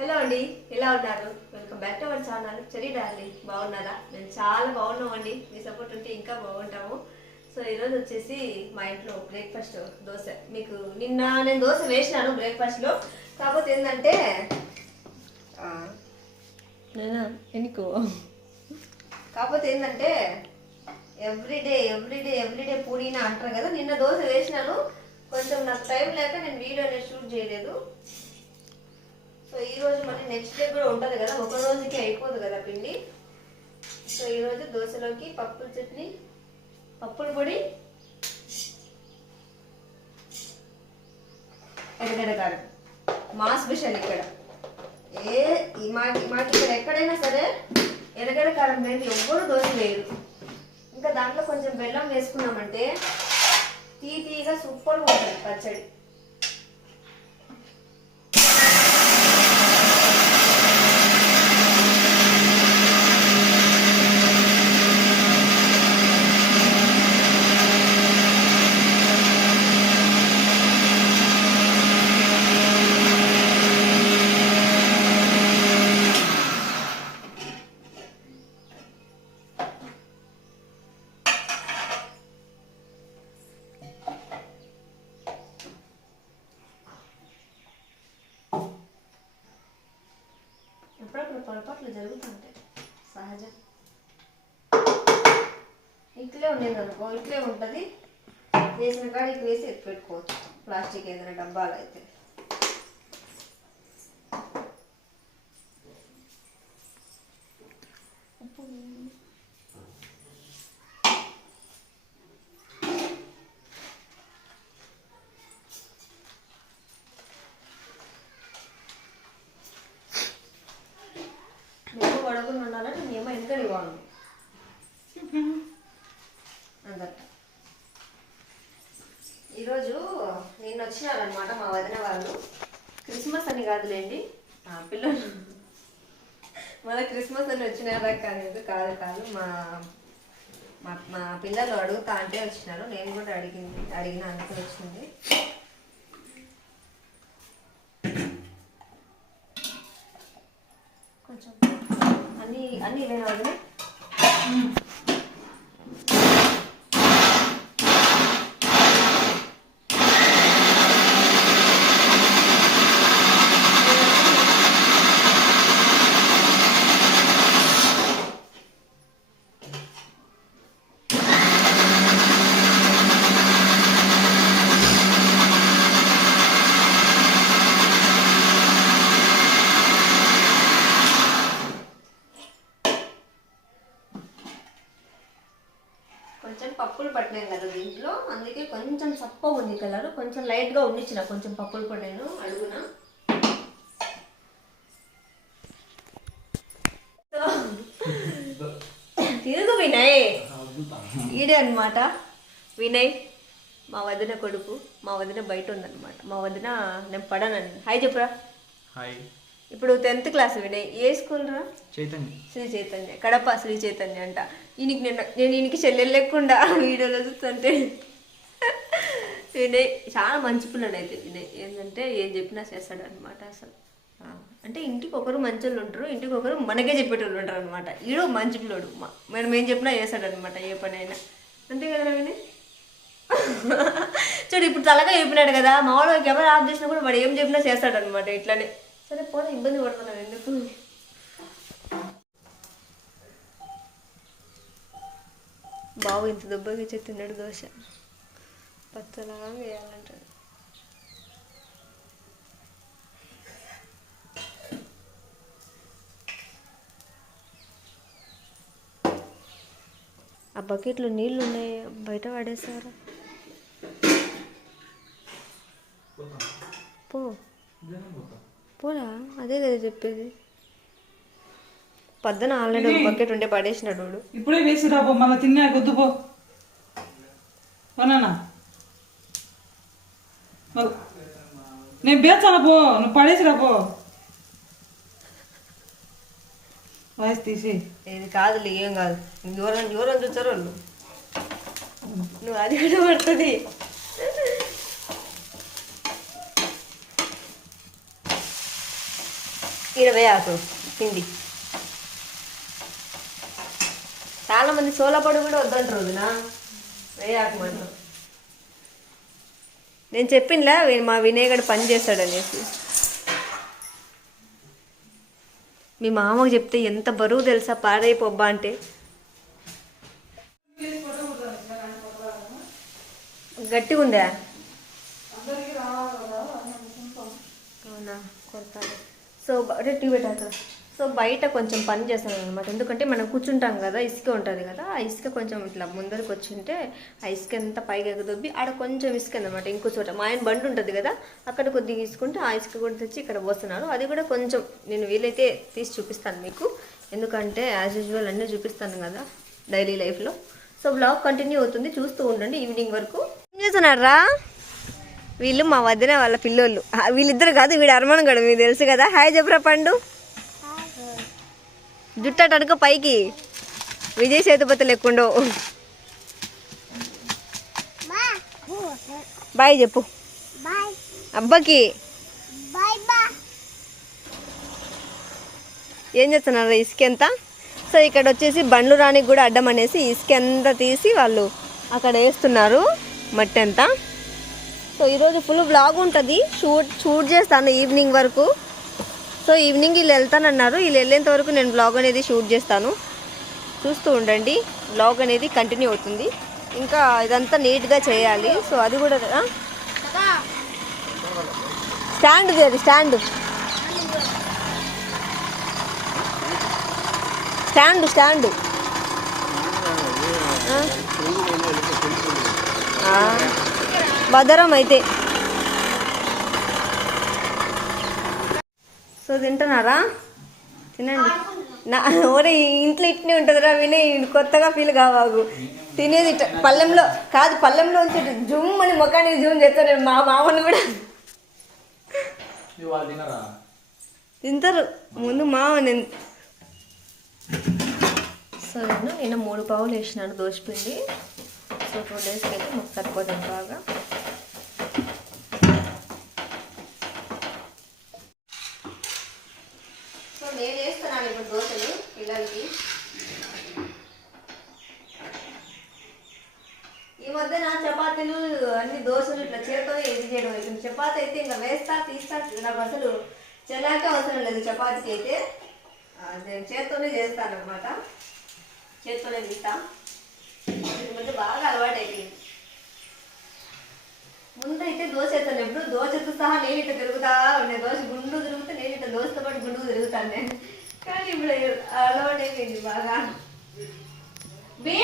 Hello అండి ఎలా ఉన్నారు? Welcome back to our channel cherry darling బాగున్నారా? మేము చాలా బాగున్నామండి. మీ సపోర్ట్ ఉంటే ఇంకా బాగుంటాము. సో ఈరోజు వచ్చేసి మా ఇంట్లో బ్రేక్ఫాస్ట్ దోశ. మీకు నిన్న నేను దోశ వేసినాను బ్రేక్ఫాస్ట్లో కాకపోతే ఏంటంటే కాకపోతే ఏంటంటే ఎవ్రీడే ఎవ్రీడే ఎవ్రీడే పూరీనా అంటారు కదా నిన్న దోశ వేసినాను. కొంచెం నాకు టైం లేక నేను వీడియో అనేది షూట్ చేయలేదు. సో ఈ రోజు మళ్ళీ నెక్స్ట్ డే కూడా ఉంటుంది కదా ఒక రోజుకి అయిపోదు కదా పిండి. సో ఈ రోజు దోశలోకి పప్పుల చట్నీ పప్పుల పొడి ఎరగడ కారం. మా స్పెషల్ ఇక్కడ. ఏ ఈ మా మాకు ఇక్కడ ఎక్కడైనా సరే ఎరగడ కారం లేదు ఎవ్వరు దోశ వేయరు. ఇంకా దాంట్లో కొంచెం బెల్లం వేసుకున్నామంటే తీ తీగా సూపర్గా ఉంటుంది పచ్చడి. పొరపాట్లు జరుగుతుంటాయి సహజం. ఇట్లే ఉండేది అనుకో ఇట్లే ఉంటుంది. వేసిన కాడికి వేసి ఎత్తి పెట్టుకోవచ్చు. ప్లాస్టిక్ ఏదైనా డబ్బాలు అయితే నువ్వు పడకుండా ఉండాలంటే నీ ఏమో వెనకడి వాడు అందట ఈరోజు నిన్న వచ్చినారనమాట మా వదిన వాళ్ళు. క్రిస్మస్ అని కాదులేండి. మా పిల్లలు. మళ్ళీ క్రిస్మస్ అని వచ్చినారా కాదు కాదు కాదు. మా మా మా పిల్లలు అడుగుతా అంటే వచ్చినారు. నేను కూడా అడిగింది అడిగిన అందుకే వచ్చింది. కొంచెం. అన్నీ అన్నీ ఇవేనా వదిలే కొంచెం పప్పులు పట్టినాం కదా దీంట్లో అందుకే కొంచెం సప్ప ఉంది కలర్ కొంచెం లైట్గా ఉండించిన కొంచెం పప్పులు పట్టాను అడుగున. సో, తిరుగు వినయ్. ఈడే అన్నమాట. వినయ్ మా వదిన కొడుకు మా వదిన బయట ఉందన్నమాట మా వదిన నేను పడనని. హాయ్ చెప్పురా. హాయ్ ఇప్పుడు టెన్త్ క్లాస్ వినయ్. ఏ స్కూల్ రా? చైతన్య. శ్రీ చైతన్య. కడప శ్రీ చైతన్య అంట. ఈయనకి నేను నేను ఈయనకి చెల్లెలు లేకుండా వీడియోలో చూస్తుంటే. వినయ్ చాలా మంచి పిల్లడు అయితే వినయ్. ఏంటంటే ఏం చెప్పినా చేస్తాడు అనమాట అసలు అంటే ఇంటికి ఒకరు మంచి వాళ్ళు ఉంటారు ఇంటికి ఒకరు మనకే చెప్పేటోళ్ళు ఉంటారు అనమాట ఈడు మంచి పిల్లడు మ- మనం ఏం చెప్పినా చేస్తాడు అనమాట ఏ పని అయినా అంతే కదా వినయ్? చూడు ఇప్పుడు తలగా చెప్పినాడు కదా మామూలుగా వాడు కెమెరా ఆఫ్ చేసినా కూడా వాడు ఏం చెప్పినా చేస్తాడు అనమాట ఇట్లానే. సరే పోనీ ఇబ్బంది పడుతున్నాను ఎందుకు? బాబు ఇంత దెబ్బకి చెత్తున్నాడు దోశ. పచ్చలాగా వేయాలంటాడు ఆ బకెట్లో నీళ్ళు ఉన్నాయి బయట పడేసారా పో. పోరా అదే కదా చెప్పేది. పొద్దున ఆల్రెడీ ఒక బకెట్ ఉండే పడేసినాడు వాడు. ఇప్పుడే వేసి రాబో మళ్ళీ తిన్నా కొద్దు పో. నేను బేచాను పో నువ్వు పడేసి రాపో వాయిస్ తీసి. ఇది కాదులే ఏం కాదు. ఎవరైనా ఎవరైనా చూచారు వాళ్ళు. నువ్వు అది కూడా పడుతుంది. ఇరవై ఆకు పిండి. చాలా మంది సోలపొడి కూడా వద్దంటారు వదినా. వేయాకు మాత్రం. నేను చెప్పిందిలా మా వినయగడు పని చేస్తాడనేసి మీ మామకు చెప్తే ఎంత బరువు తెలుసా పాడైపోబ్బా అంటే. గట్టిగా ఉందా? అవునా కొడతాను. సో బయట టీ సో బయట కొంచెం పని చేస్తాను అనమాట ఎందుకంటే మనం కూర్చుంటాం కదా ఇసుక ఉంటుంది కదా ఆ ఇసుక కొంచెం ఇట్లా ముందరకు వచ్చి ఉంటే ఆ ఇసుక ఎంత పైగా ఎగదొబ్బి ఆడ కొంచెం ఇసుక అనమాట ఇంకో చోట మా ఆయన బండి ఉంటుంది కదా అక్కడ కొద్దిగా తీసుకుంటే ఆ ఇసుక కూడా తెచ్చి ఇక్కడ పోస్తున్నాను అది కూడా కొంచెం నేను వీలైతే తీసి చూపిస్తాను మీకు. ఎందుకంటే యాజ్ యూజువల్ అన్నీ చూపిస్తాను కదా డైలీ లైఫ్లో సో బ్లాగ్ కంటిన్యూ అవుతుంది. చూస్తూ ఉండండి ఈవినింగ్ వరకు. ఏం చేస్తున్నారా? వీళ్ళు మా వదిన వాళ్ళ పిల్లోళ్ళు. వీళ్ళిద్దరు కాదు వీడు అర్మన్ గడు మీకు తెలుసు కదా. హాయ్ చెప్పరా పండు. జుట్టు అడుగు పైకి విజయ్ సేతుపతి లెక్కుండో బాయ్ చెప్పు. అబ్బకి. ఏం చేస్తున్నారు ఇసుక ఎంత? సో ఇక్కడ వచ్చేసి బండ్లు రానికి కూడా అడ్డం అనేసి ఇసుక అంతా తీసి వాళ్ళు అక్కడ వేస్తున్నారు? మట్టి అంతా సో ఈరోజు ఫుల్ బ్లాగ్ ఉంటుంది. షూట్ షూట్ చేస్తాను ఈవినింగ్ వరకు. సో ఈవినింగ్ వీళ్ళు వెళ్తానన్నారు. వీళ్ళు వెళ్ళేంత వరకు నేను బ్లాగ్ అనేది షూట్ చేస్తాను. చూస్తూ ఉండండి. బ్లాగ్ అనేది కంటిన్యూ అవుతుంది. ఇంకా ఇదంతా నీట్గా చేయాలి. సో అది కూడా స్టాండ్ అది స్టాండ్. Stand stand. భద్రం అయితే. సో తింటున్నారా? తినండి. నా ఓరే ఈ ఇంట్లో ఇట్నే ఉంటుందిరా వినయ్ కొత్తగా ఫీల్ కావాగు తినేది పళ్ళెంలో కాదు పళ్ళెంలో ఉంచి జూమ్ అని ముఖానికి జూమ్ చేస్తాను మా మామని కూడా. తింటారు. ముందు మామ నేను సో నేను నిన్న మూడు పావులు వేసినాను దోశపిండి సో టూ డేస్కి అయితే మాకు సరిపోతుంది బాగా సో నేను ఇప్పుడు దోశలు పిల్లలకి. ఈ మధ్యన చపాతీలు అన్ని దోశలు ఇట్లా చేతితోనే ఇది చేయడం అవుతుంది చపాతీ అయితే ఇంకా వేస్తా తీస్తా నాకు అసలు చెల్లాకే అవసరం లేదు చపాతీకి అయితే. నేను చేత్తోనే చేస్తాను అనమాట చేత్తోనే తీస్తా. ఈ మధ్య బాగా అలవాటైతే ముందు అయితే దోశ వేస్తాను. ఎప్పుడు దోశతో సహా నేను ఇట్లా తిరుగుతా ఉండే. దోశ గుండు తిరుగుతే నేను ఇట్లా దోశతో పాటు గుండు తిరుగుతాను నేను కానీ ఇప్పుడు అలవాటు అయిపోయింది బాగా బీ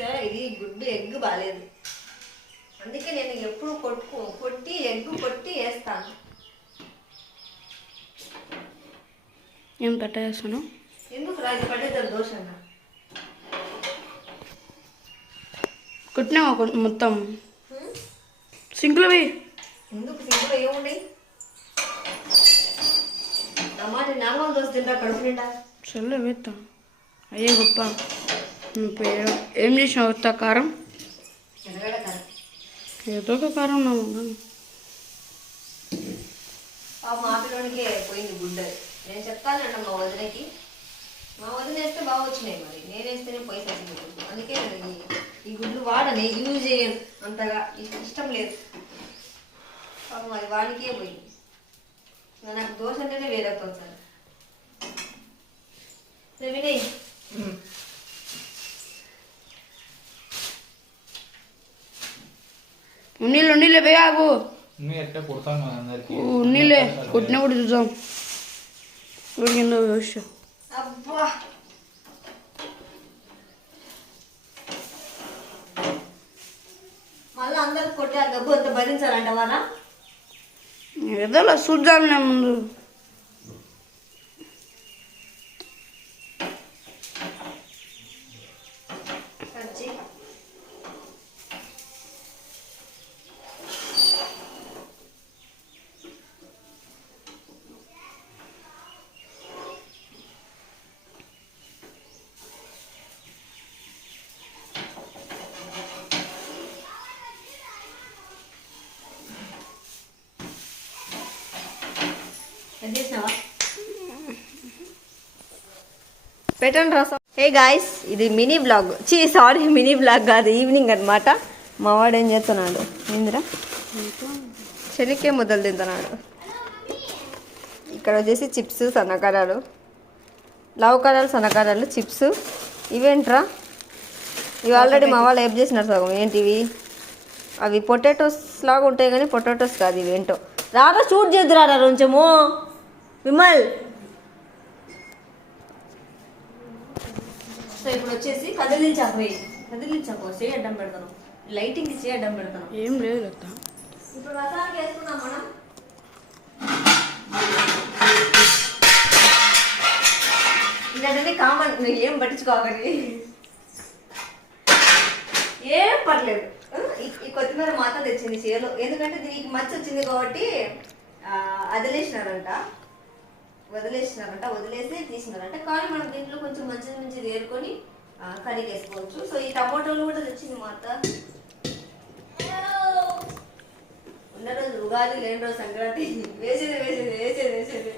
దోశ ఇది గుడ్డు ఎగ్ బాగాలేదు అందుకే నేను ఎప్పుడు కొట్టుకు కొట్టి ఎగ్ కొట్టి వేస్తాను. ఏం పెట్టేస్తాను ఎందుకు రా ఇది పడేద్దాం దోశ అన్న. కుట్టినావా కొ- మొత్తం? సింకులో పోయి. ఎందుకు సింపుల్ ఏముండయి? టమాటా నార్మల్ దోశ తింటా కడుపు నిండా. చల్ల వేస్తా అయ్యే గొప్ప. ఏం చేసినావు ఉత్త కారం? ఏదో ఒక కారం నా ఆ మాపిలోనికే పోయింది గుడ్డ. నేను చెప్తానంట మా వదినకి. మా వదిన వేస్తే బాగా వచ్చినాయి మరి. నేను వేస్తేనే అందుకే నేను ఈ- గుడ్లు వాడని యూజ్ చేయను అంతగా. ఇష్టం లేదు. పాపం అది వాడికే పోయింది. నాకు దోశ అంటేనే వేరే సార్. సరే వినయ్. ఉన్నీళ్ళు ఉన్నీళ్ళే పోయి ఆగు ఉన్నీళ్ళే కొట్టినప్పుడు చూద్దాం. ఉడికిందో అబ్బా. మళ్ళీ అందరూ కొట్టి ఆ గబ్బు అంత భరించాలంట వారా? ఏదో చూద్దాంలే ముందు ఎంత చేసినావా పెట్టండి రసం హే గాయస్ ఇది మినీ బ్లాగ్ చీ సారీ మినీ బ్లాగ్ కాదు ఈవినింగ్ అనమాట మా వాడు ఏం చేస్తున్నాడు? ఇందిరా చెనిక్కే ముద్దలు తింటున్నాడు. ఇక్కడ వచ్చేసి చిప్స్ సన్నకారాలు. లవకారాలు సన్నకారాలు చిప్స్. ఇవేంట్రా? ఇవి ఆల్రెడీ మా వాళ్ళు ఏం చేసినారు సగం. ఏంటివి? అవి పొటాటోస్ లాగా ఉంటాయి కానీ పొటాటోస్ కాదు ఇవేంటో. రారా షూట్ చేద్దురారా కొంచెము విమల్? సో ఇప్పుడు వచ్చేసి కదిలించాకు పోయి కదిలించాకు చేయి అడ్డం పెడతాను. లైటింగ్ చేయి అడ్డం పెడతాను. ఏం లేదు ఇప్పుడు రసానికి వేసుకున్నాం మనం. ఇలాంటివి కామన్. నువ్వు ఏం పట్టించుకోవాలి ఏం పర్లేదు ఈ- కొత్తిమీర మాత్రం తెచ్చింది చీరలో. ఎందుకంటే దీనికి మచ్చ వచ్చింది కాబట్టి ఆ, వదిలేసినారంట వదిలేసి తీసినారంట. కానీ మనం దీంట్లో కొంచెం మంచిది మంచిది వేరుకొని ఆ, కడిగేసుకోవచ్చు. సో ఈ టమాటోలు కూడా తెచ్చింది మా అత్త. ఉన్న రోజు ఉగాది లేని రోజు సంక్రాంతి. వేసేది వేసేది వేసేది వేసేది.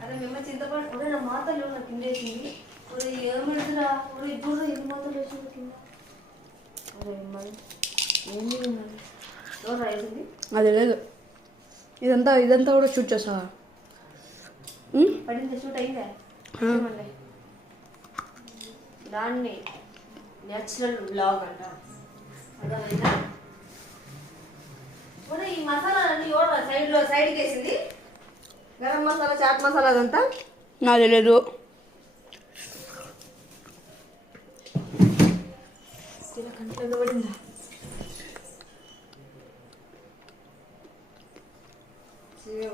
అరే మేము చింతపండు కూడా నా మాతలు నా కింద వేసింది. ఇప్పుడు ఏమిడుతురా ఇప్పుడు ఇప్పుడు ఎన్ని మాతలు వేసింది కింద? ఒరే మరి ఏమి ఉన్నది ఎవరు రాసింది అది లేదు. ఇదంతా ఇదంతా కూడా షూట్ చేస్తావా? పడింది షూట్ అయిందా? దాన్ని నేచురల్ బ్లాగ్ అంట. అర్థమైందా? ఈ మసాలా అన్ని ఎవరు సైడ్లో సైడ్కి వేసింది? గరం మసాలా చాట్ మసాలా అదంతా? లేదు ఇలా కంట్లో పడిందా ఇది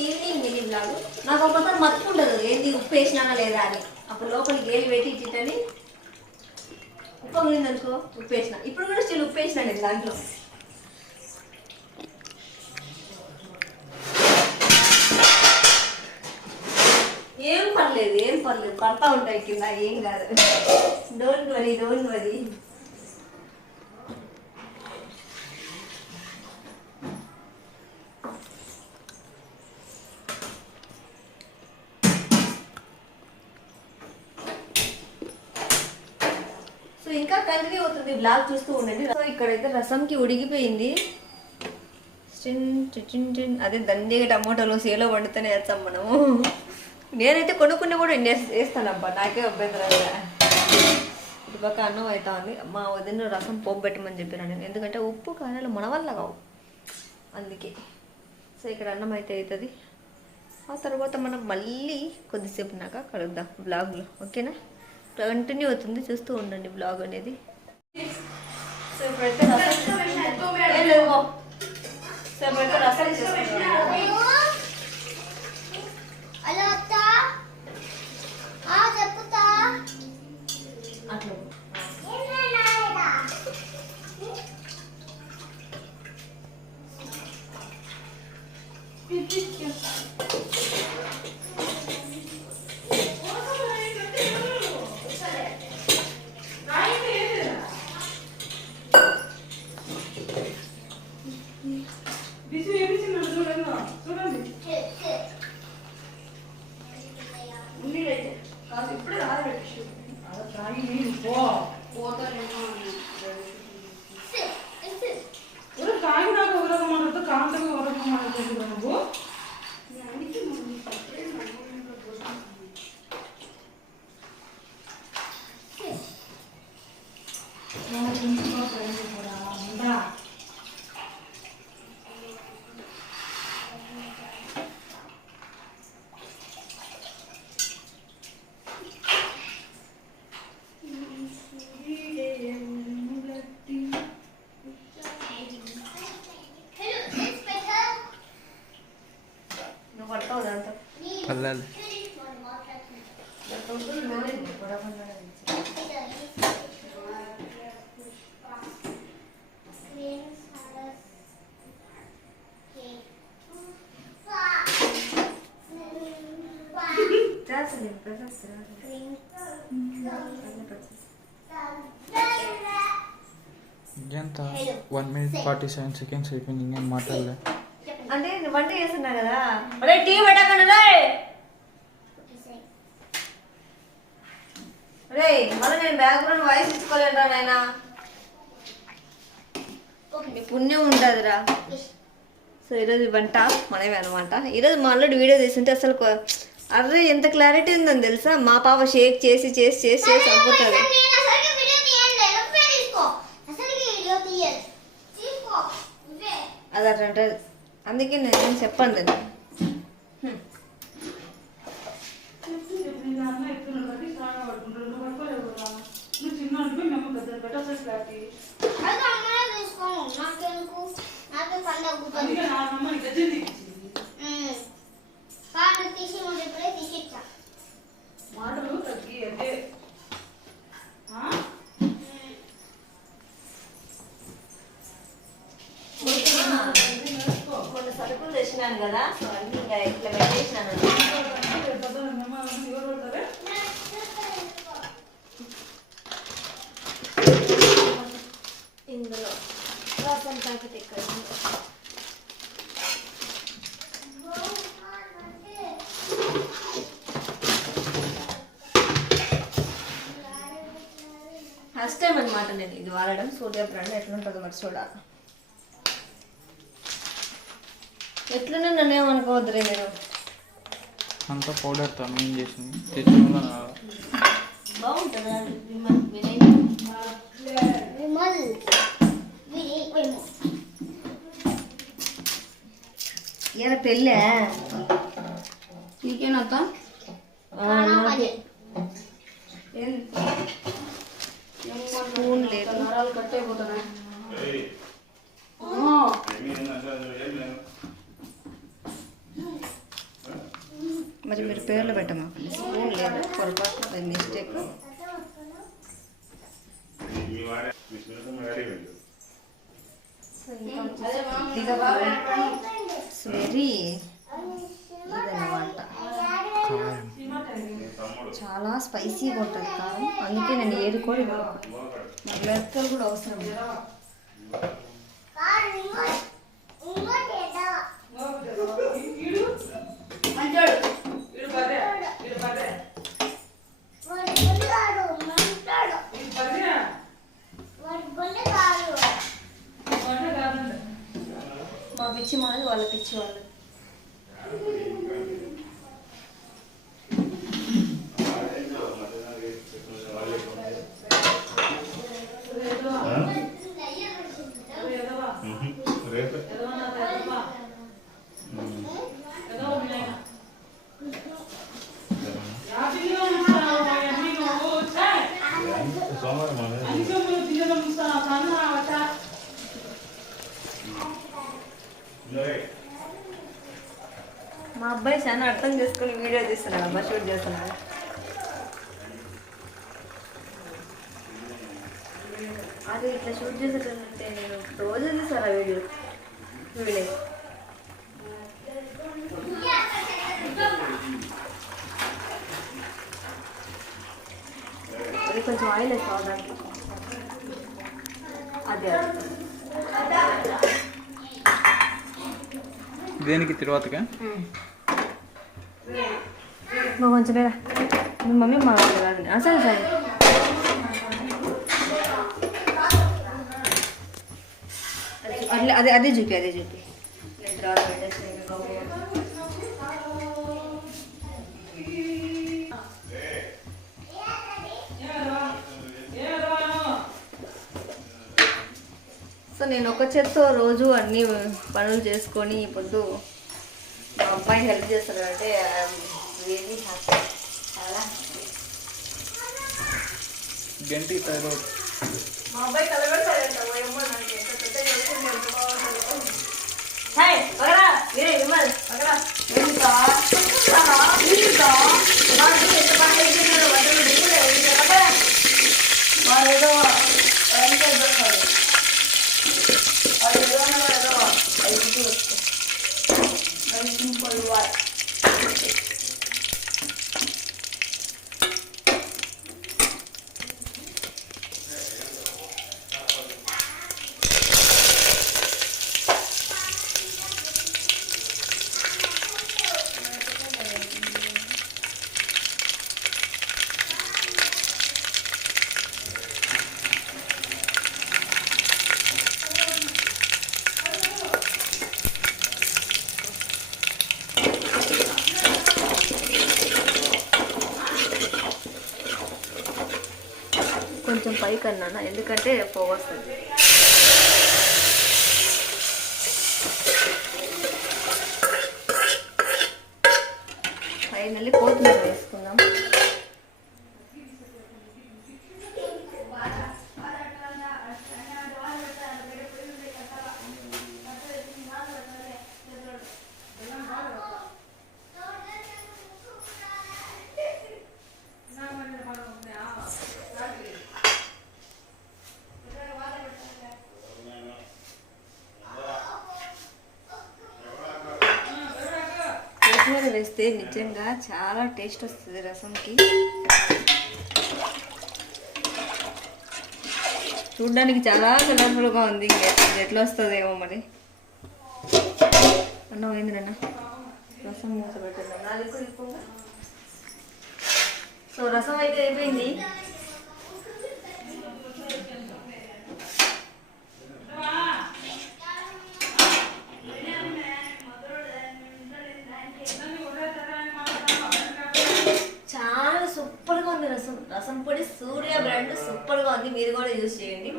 ఈవినింగ్ మినీ బ్లాగ్ నాకు ఒకసారి మత్తు ఉండదు ఏంది ఉప్పు వేసినానా లేదా అని. అప్పుడు లోపలికి గేలు పెట్టి ఇచ్చిటని ఉప్పు పగిలింది అనుకో ఉప్పు వేసిన. ఇప్పుడు కూడా స్టిల్ ఉప్పు వేసిన నేను దాంట్లో. పర్లేదు ఏం పర్లేదు పడతా ఉంటాయి కింద ఏం కాదు. Don't worry don't worry so ఇంకా కంటిన్యూ అవుతుంది బ్లాగ్ చూస్తూ ఉండండి. సో ఇక్కడైతే రసంకి ఉడిగిపోయింది చిన్ చిన్ అదే దండిగా టమోటాలు సేలో వండుతూనే వేస్తాం మనము. నేనైతే కొనుక్కుని కూడా వేస్తానబ్బా. నాకే అభ్యంతరం. ఇటు పక్క అన్నం అవుతా ఉంది మా వదిన రసం పోపు పెట్టమని చెప్పిన నేను. ఎందుకంటే ఉప్పు కారాలు మన వల్ల కావు. అందుకే. సో ఇక్కడ అన్నం అయితే అవుతుంది ఆ తర్వాత మనం మళ్ళీ కొద్దిసేపు నాక కలుద్దాం బ్లాగ్లో. ఓకేనా? కంటిన్యూ అవుతుంది. చూస్తూ ఉండండి బ్లాగ్ అనేది. సో ఇప్పుడైతే రసం ఏం లేదు పో. సో ఇప్పుడైతే రసం చేసుకుంటున్నాను. హలో అత్త ఆ చెప్పుతా అట్లా బిసి 然后就 I can. ఎంత one minute forty seven seconds అయిపోయింది ఇంకేం మాట్లాడలే. అంటే వంట చేస్తున్నా కదా? ఒరే టీ పెట్టకండి రే. రే మళ్ళీ నేను బ్యాక్గ్రౌండ్ వాయిస్ ఇచ్చుకోలేనురా నాయనా. నీ పుణ్యం ఉంటుందిరా. సో ఈరోజు వంట మనమే అనమాట ఈరోజు మా అల్లుడు వీడియో తీసుంటే అసలు అర్రే ఎంత క్లారిటీ ఉందని తెలుసా? మా పాప షేక్ చేసి చేసి చేసి చేసి అమ్ముతుంది నేను అసలుకి వీడియో తీయండి నువ్వే తీసుకో అసలుకి వీడియో తీయదు తీసుకో నువ్వే అది అట్లా ఉంటుంది అందుకే నేను చెప్పాను చెప్పను దాన్ని నేను అన్న ఎత్తున్నాడు కాబట్టి స్నానం పడుకుంటాడు నువ్వు పడుకోలేవు కదా నువ్వు చిన్న అనుకో మేము పెద్ద పెట్టేసేసి లాంటి అది అమ్మనే తీసుకోను నాకెందుకు నాకే పని తగ్గుతుంది అందుకే నా అమ్మ గజ్జి కాదు తీసి ముందు ఇప్పుడే తీసిచ్చా మాటలు తగ్గి అదే ఆ? కొన్ని సరుకులు తెచ్చినాను కదా సో అన్ని ఇంకా ఇట్లా పెట్టేసినాను పెద్ద అమ్మ ఎవరు పడతారే ఇందులో రసం ప్యాకెట్ ఇక్కడ ఉంది. ఫస్ట్ టైం అనమాట నేను ఇది వాడడం సూర్య బ్రాండ్ ఎట్లుంటుందో మరి చూడాలి ఎట్లున్నా నన్ను ఏమనుకోవద్దురే నేను అంతా పౌడర్తో ఏం చేసింది తెచ్చుకున్నా బాగుంటుందా విమల్ వినయ్ విమల్ విడి విమల్ ఇలా పెళ్ళే నీకేనత్త స్పూన్ లేదు. మరి మీరు పేర్లు పెట్టమా స్పూన్ లేదు. పొరపాటు అది మిస్టేక్ వెరీ ఇదన్నమాట చాలా స్పైసీగా ఉంటుంది కారం. అందుకే నేను మెత్తలు కూడా అవసరం కాదు. బర్రె కాదండి మా పిచ్చి మాది వాళ్ళ పిచ్చి వాళ్ళు చాలా అర్థం చేసుకుని వీడియో తీస్తున్నాడు అబ్బా షూట్ చేస్తున్నాడు. అది ఇట్లా షూట్ చేసేటంటే నేను రోజు తీసాను వీడియో. వీడియో. అది కొంచెం ఆయిల్ వేస్తావు అదే. అదే దేనికి తర్వాతగా మా కొంచెం వేరా మీ మమ్మీ మా అసలు సరే అట్లా అదే అదే చూపి అదే చూపి సో నేను ఒక చేత్తో రోజు అన్ని పనులు చేసుకొని పొద్దు అబ్బాయి హెల్ప్ చేస్తున్నాడంటే రియల్లీ హ్యాపీ చాలా. గంటి మా అబ్బాయి కలబెడతాడంట మా అమ్మ నాకు ఎంత పెద్ద ఎంత బాగుంటుందో. హాయ్ పగడా మీరే విమల్ పగడా ఏంటా రారా ఏంటా వాడు ఎంత పని చేస్తున్నాడు వంటలు దిగులే పగడా వాడు ఏదో ఎంత దొరకాలి వాడు ఏదో ఉన్నాడు, ఏదో ఐదు వెరీ సింపుల్ వాయ్ కొంచెం అన్నాను ఎందుకంటే పోవస్తుంది ఫైనల్లీ కోతుమీర వేసుకుందాం కొత్తిమీర వేస్తే నిజంగా. చాలా టేస్ట్ వస్తుంది రసంకి. చూడ్డానికి చాలా కలర్ఫుల్గా ఉంది ఇంక. ఎట్లా వస్తుందేమో మరి. అన్న ఏంద్రన్న రసం మూత సో రసం అయితే అయిపోయింది చాలా సూపర్గా ఉంది రసం పొడి సూర్య బ్రాండ్ సూపర్గా ఉంది. మీరు కూడా యూజ్ చేయండి.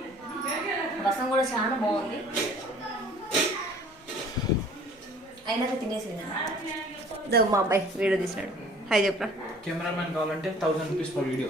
రసం కూడా చాలా బాగుంది. అయినాక తినేసింది? ఇదో మా అబ్బాయి వీడియో తీసినాడు. హాయ్ చెప్పరా. కెమెరామెన్ కావాలంటే థౌసండ్ రూపీస్ పర్ వీడియో